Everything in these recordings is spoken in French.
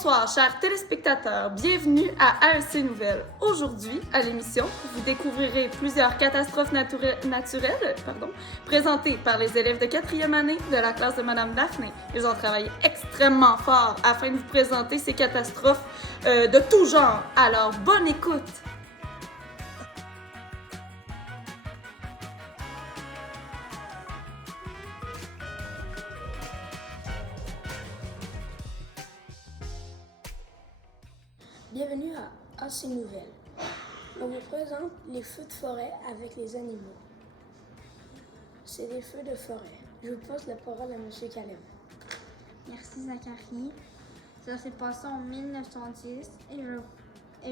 Bonsoir, chers téléspectateurs. Bienvenue à AEC Nouvelles. Aujourd'hui, à l'émission, vous découvrirez plusieurs catastrophes naturelles présentées par les élèves de 4e année de la classe de Madame Daphné. Ils ont travaillé extrêmement fort afin de vous présenter ces catastrophes de tout genre. Alors, bonne écoute! Bienvenue à AEC Nouvelles. On vous présente les feux de forêt avec les animaux. C'est des feux de forêt. Je vous passe la parole à M. Caleb. Merci Zachary. Ça s'est passé en 1910 et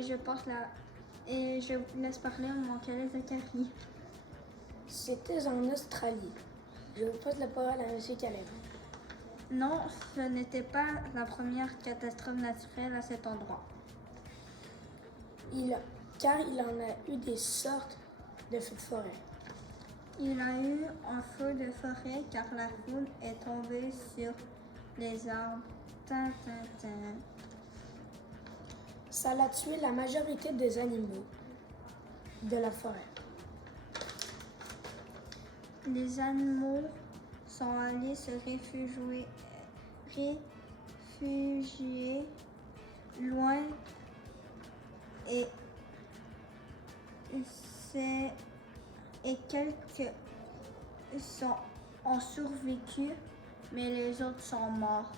je vous laisse parler à mon collègue Zachary. C'était en Australie. Je vous passe la parole à M. Caleb. Non, ce n'était pas la première catastrophe naturelle à cet endroit. Car il en a eu des sortes de feux de forêt. Il a eu un feu de forêt car la foudre est tombée sur les arbres. Ça a tué la majorité des animaux de la forêt. Les animaux sont allés se réfugier loin et quelques ont survécu, mais les autres sont morts.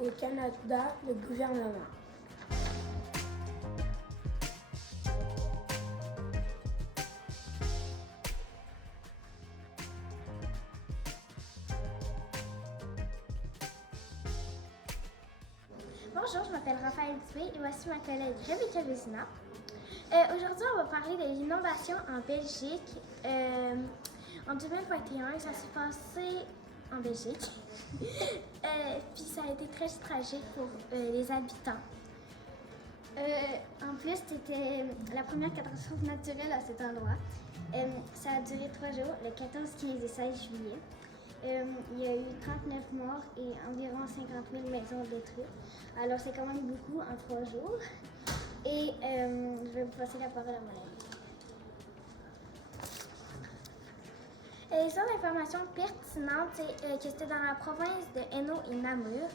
Au Canada, le gouvernement. Bonjour, je m'appelle Raphaël Dubé et voici ma collègue Rebecca Vézina. Aujourd'hui, on va parler de l'inondation en Belgique. En 2021, ça s'est passé en Belgique. Puis ça a été très tragique pour les habitants. En plus, c'était la première catastrophe naturelle à cet endroit. Ça a duré 3 jours, le 14, 15 et 16 juillet. Il y a eu 39 morts et environ 50 000 maisons détruites. Alors, c'est quand même beaucoup en 3 jours. Et je vais vous passer la parole à mon ami. Les autres informations pertinentes, c'est que c'était dans la province de Hainaut et Namur.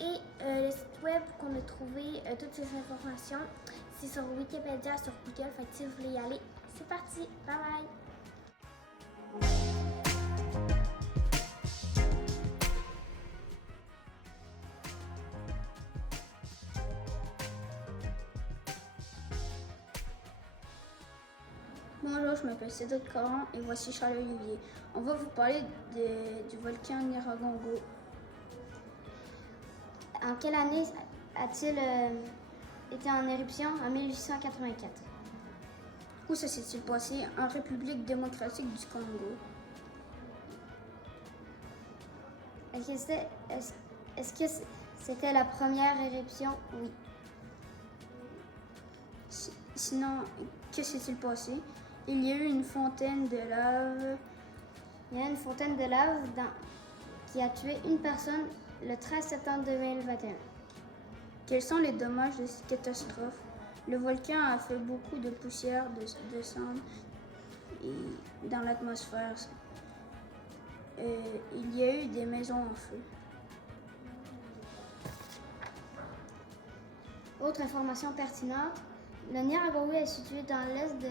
Et le site web qu'on a trouvé toutes ces informations, c'est sur Wikipédia, sur Google. Fait que si vous voulez y aller, c'est parti. Bye bye! Bonjour, je m'appelle Cédric Coran et voici Charles Olivier. On va vous parler du volcan Nyiragongo. En quelle année a-t-il été en éruption? En 1884. Où ça s'est-il passé? En République démocratique du Congo. Est-ce que c'était la première éruption? Oui. Sinon, que s'est-il passé? Il y a eu une fontaine de lave. Il y a une fontaine de lave qui a tué une personne le 13 septembre 2021. Quels sont les dommages de cette catastrophe? Le volcan a fait beaucoup de poussière, de cendres dans l'atmosphère. Il y a eu des maisons en feu. Autre information pertinente, le Nyiragongo est situé dans l'est de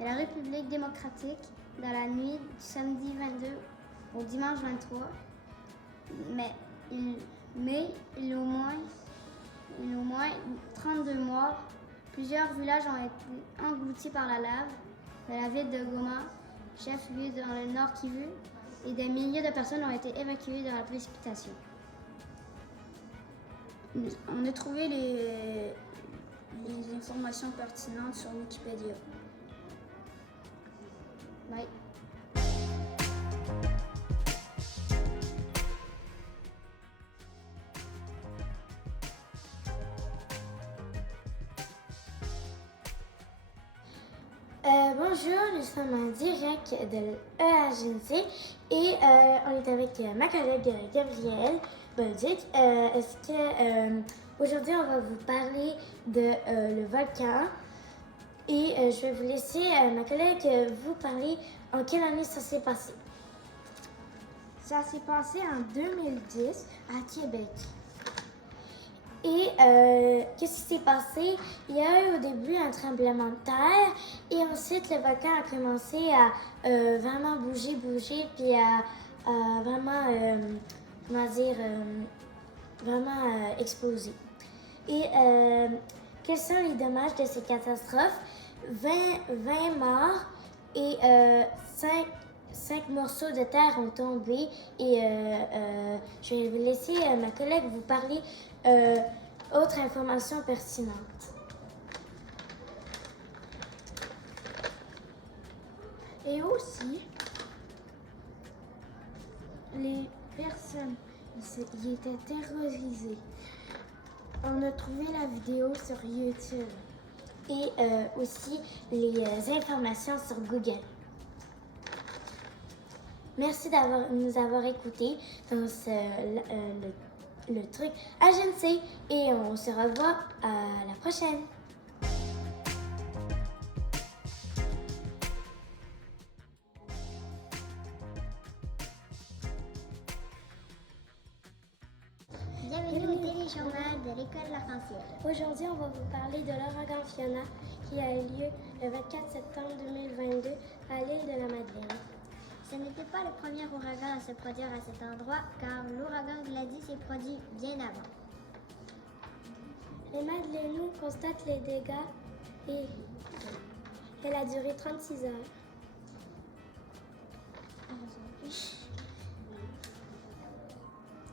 la République démocratique dans la nuit du samedi 22 au dimanche 23. Mais il y a au moins 32 morts. Plusieurs villages ont été engloutis par la lave de la ville de Goma, chef-lieu dans le Nord Kivu, et des milliers de personnes ont été évacuées dans la précipitation. On a trouvé les informations pertinentes sur Wikipédia. Bye. Bonjour, nous sommes en direct de l'EAGNC et on est avec ma collègue Gabrielle Bolduc. Aujourd'hui on va vous parler de le volcan et je vais vous laisser ma collègue vous parler en quelle année ça s'est passé. Ça s'est passé en 2010 à Québec. Et qu'est-ce qui s'est passé? Il y a eu au début un tremblement de terre et ensuite le volcan a commencé à vraiment bouger, puis à vraiment, vraiment exploser. Et quels sont les dommages de ces catastrophes? 20 morts et 5 morceaux de terre ont tombé et je vais vous laisser ma collègue vous parler autre information pertinente. Et aussi, les personnes, ils étaient terrorisés. On a trouvé la vidéo sur YouTube. Et aussi les informations sur Google. Merci de nous avoir écoutés dans le truc AGNC et on se revoit à la prochaine. Bienvenue au téléjournal de l'École L'Arc-en-Ciel. Aujourd'hui, on va vous parler de l'ouragan Fiona qui a eu lieu le 24 septembre 2022 à l'île de la Madeleine. Ce n'était pas le premier ouragan à se produire à cet endroit, car l'ouragan Gladys s'est produit bien avant. Les Madeleinoux constatent les dégâts et elle a duré 36 heures.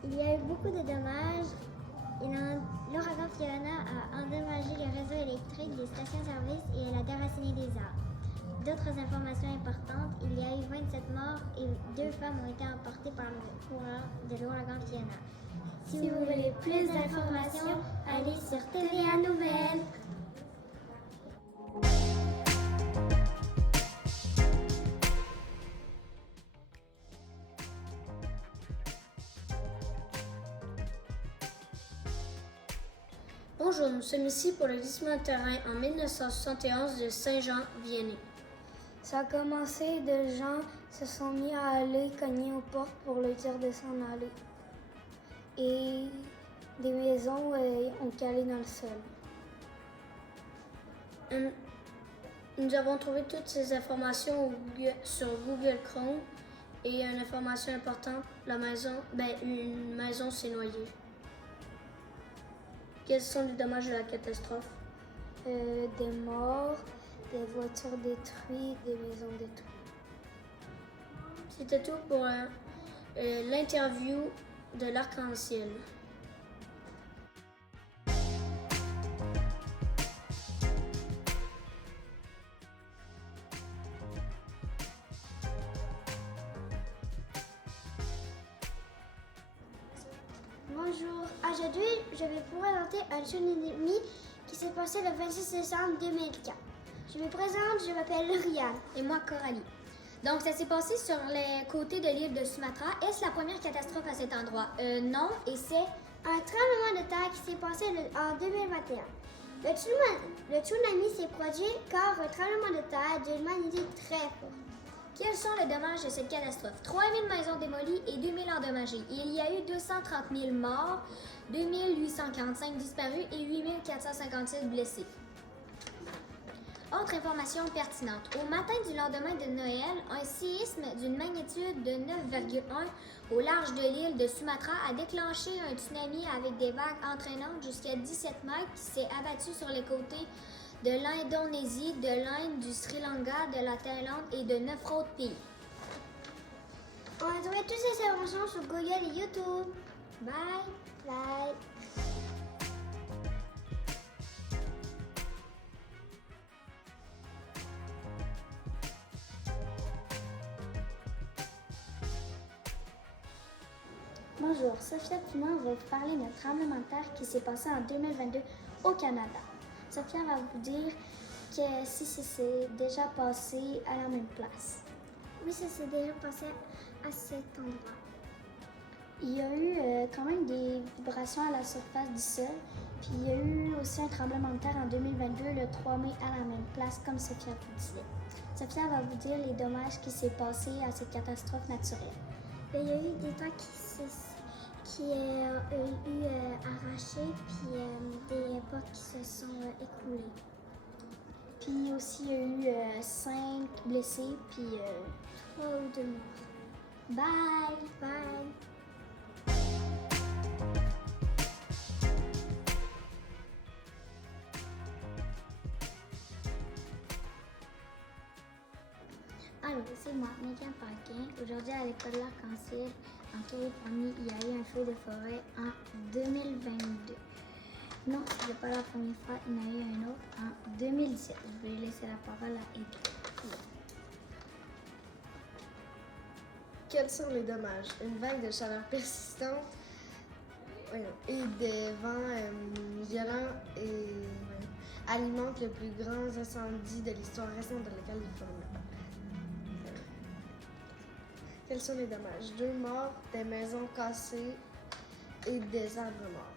Il y a eu beaucoup de dommages. L'ouragan Fiona a endommagé le réseau électrique des stations-service et elle a déraciné des arbres. D'autres informations importantes, il y a eu 27 morts et 2 femmes ont été emportées par le courant de l'ouragan Fiona. Si vous voulez plus d'informations, allez sur TVA Nouvelles. Bonjour, nous sommes ici pour le glissement de terrain en 1971 de Saint-Jean-Vianney. Ça a commencé, de gens se sont mis à aller cogner aux portes pour leur dire de s'en aller. Et des maisons ont calé dans le sol. Nous avons trouvé toutes ces informations sur Google Chrome et une information importante, une maison s'est noyée. Quels sont les dommages de la catastrophe? Des morts, des voitures détruites, des maisons détruites. C'était tout pour l'interview de l'Arc-en-Ciel. Bonjour, aujourd'hui je vais vous présenter un tsunami qui s'est passé le 26 décembre 2004. Je me présente, je m'appelle Lauriane. Et moi, Coralie. Donc, ça s'est passé sur les côtés de l'île de Sumatra. Est-ce la première catastrophe à cet endroit? Non, et c'est Un tremblement de terre qui s'est passé en 2021. Le tsunami s'est produit car un tremblement de terre d'une magnitude très forte. Quels sont les dommages de cette catastrophe? 3000 maisons démolies et 2000 endommagées. Il y a eu 230 000 morts, 2845 disparus et 8457 blessés. Autre information pertinente. Au matin du lendemain de Noël, un séisme d'une magnitude de 9,1 au large de l'île de Sumatra a déclenché un tsunami avec des vagues entraînantes jusqu'à 17 mètres qui s'est abattu sur les côtés de l'Indonésie, de l'Inde, du Sri Lanka, de la Thaïlande et de 9 autres pays. On a trouvé toutes ces informations sur Google et YouTube. Bye! Bye! Bonjour, Sophia Piment va vous parler d'un tremblement de terre qui s'est passé en 2022 au Canada. Sophia va vous dire si ça s'est déjà passé à la même place. Oui, ça s'est déjà passé à cet endroit. Il y a eu quand même des vibrations à la surface du sol. Puis il y a eu aussi un tremblement de terre en 2022, le 3 mai, à la même place, comme Sophia vous disait. Sophia va vous dire les dommages qui s'est passé à cette catastrophe naturelle. Il y a eu des toits qui ont eu arrachés, puis des portes qui se sont écroulées. Puis aussi, il y a eu 5 blessés, puis 3 ou 2 morts. bye! Bye! Alors, c'est moi, Megan Parkin. Aujourd'hui, à l'école de l'Arc-en-Ciel, en Californie, il y a eu un feu de forêt en 2022. Non, ce n'est pas la première fois, il y en a eu un autre en 2017. Je vais laisser la parole à Edith. Quels sont les dommages? Une vague de chaleur persistante et des vents violents alimentent le plus grand incendie de l'histoire récente de la Californie. Quels sont les dommages? 2 morts, des maisons cassées et des arbres morts.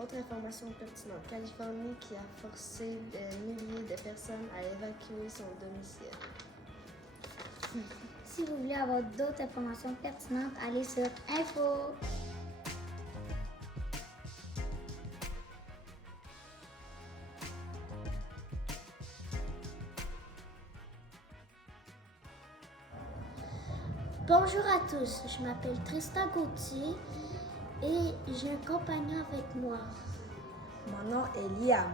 Autre information pertinente. Californie qui a forcé des milliers de personnes à évacuer son domicile. Si vous voulez avoir d'autres informations pertinentes, allez sur Info. Bonjour à tous, je m'appelle Tristan Gauthier et j'ai un compagnon avec moi. Mon nom est Liam.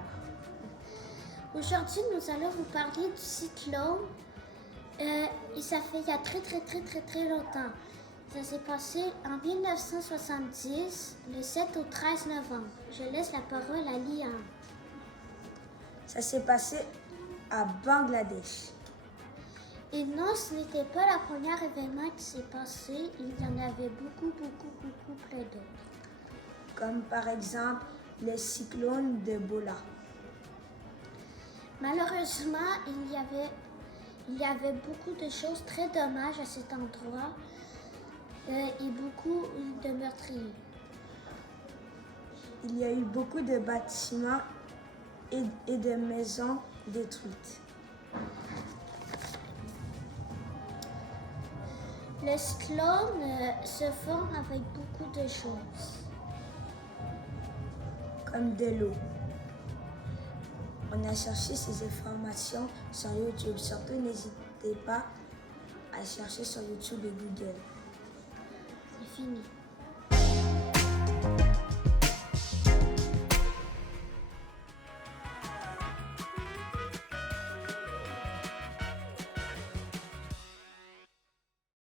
Aujourd'hui, nous allons vous parler du cyclone. Et ça fait il y a très longtemps. Ça s'est passé en 1970, le 7 au 13 novembre. Je laisse la parole à Liam. Ça s'est passé à Bangladesh. Et non, ce n'était pas le premier événement qui s'est passé. Il y en avait beaucoup plein d'autres. Comme par exemple le cyclone de Bola. Malheureusement, il y avait beaucoup de choses très dommages à cet endroit et beaucoup de meurtriers. Il y a eu beaucoup de bâtiments et de maisons détruites. Le cyclone se forme avec beaucoup de choses. Comme de l'eau. On a cherché ces informations sur YouTube. Surtout, n'hésitez pas à chercher sur YouTube et Google. C'est fini.